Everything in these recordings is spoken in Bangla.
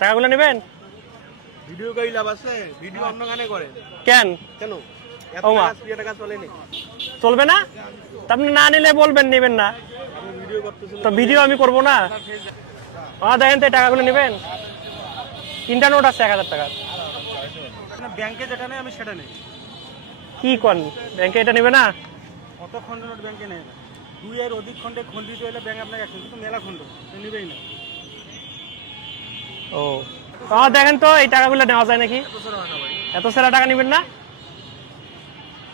টাকাগুলো নেবেন? ভিডিও কই লাভ আছে? ভিডিও অন্য গানে করে কেন কেন? এত ও মা। টাকা চলেনি। চলবে না? তা আপনি না নিলে বলবেন নেবেন না, আপনি ভিডিও করতেছেন তো ভিডিও আমি করবো না। দেখেন তো এই টাকাগুলো নেবেন? 3টা নোট আছে 1000 টাকার। ব্যাংকে যেটা নেই আমি সেটা নেই। কি কোন ব্যাংকে এটা নেবে না? কত খন্ড নোট ব্যাংকে নেই না। 2 এর অধিক খন্ডে খণ্ডিত হলে ব্যাংক আপনাকে অ্যাকশন, কিন্তু মেলা খন্ড তো নিবেই না। ও দেখেন তো এই টাকাগুলো নেওয়া যায় নাকি? এত সর হয় না ভাই। এত সেরা টাকা নেবেন না?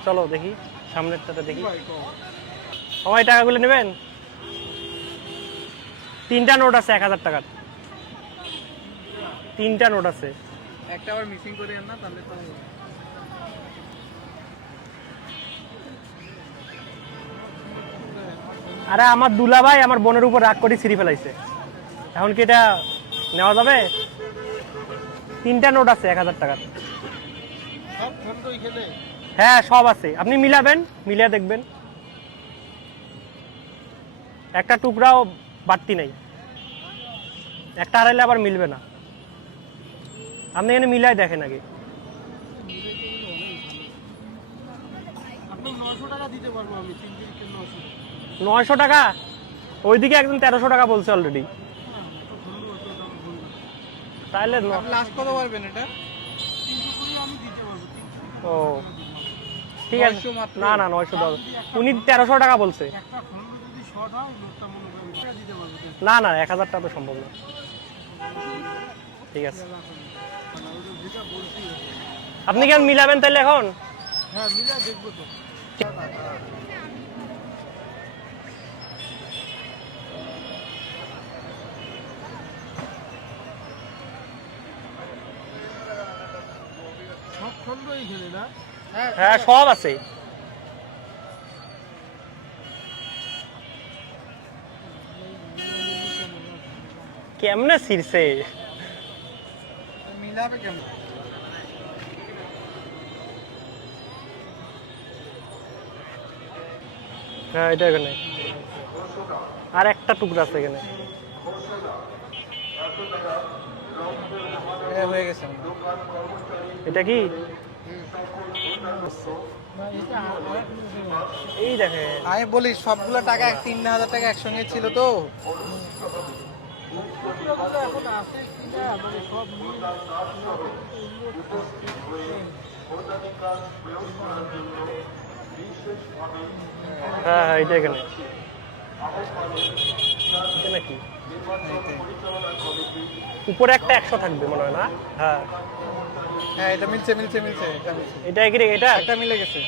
চলো দেখি সামনেরটাতে দেখি। ভাই কম। এই টাকাগুলো নেবেন? 3টা নোট আছে 1000 টাকার। 3টা নোট আছে। একটা আবার মিসিং করে না তাহলে তো আরে আমার দুলাভাই আমার বোনের উপর রাগ করে ছিঁড়ে ফেলাইছে, এখন কি এটা নেওয়া যাবে? 3টা নোট আছে 1000 টাকার। সব খন্ড এখানে। হ্যাঁ সব আছে, আপনি মিলাবেন, মিলিয়ে দেখবেন। একটা টুকরাও বাড়তি নেই, একটা হারাইলে আবার মিলবে না। আপনি এখানে মিলাই দেখেন আগে। আপনি 900 টাকা দিতে পারবো আমি, 3 দিকে 900। 900 টাকা? ওইদিকে একজন 1300 টাকা বলছে অলরেডি। তাহলে আপনি লাস্ট কত পারবেন এটা? 320 আমি দিতে পারবো। ও ঠিক আছে। 900 মাত্র। না না 910, উনি 1300 টাকা বলছে। একটা খন্ড যদি শর্ট হয় লোকটা মনে করেন টাকা দিতে পারবো। না না 1000 টাকা তো সম্ভব না। ঠিক আছে, যেটা বলছি আপনি কেন মিলাবেন তাহলে এখন? হ্যাঁ মিলা দেখবো তো। সব খন্ড এখানে না? হ্যাঁ সব আছে। কেমনে ছিড়ছে? মিলাবে কেমন? হ্যাঁ এটা এখানে আর একটা টুকরা আছে এখানে। এটা হয়ে গেছে। এটা কি? এই দেখে আমি বলি সবগুলো টাকা 3000 টাকা একসঙ্গে ছিল তো। হ্যাঁ হ্যাঁ এটা এখানে। এটা নাকি উপরে একটা 100 থাকবে মনে হয় না? হ্যাঁ হ্যাঁ এটা মিলছে মিলছে মিলছে, এটা মিলছে। এটা কি রে? এটা একটা মিলে গেছে।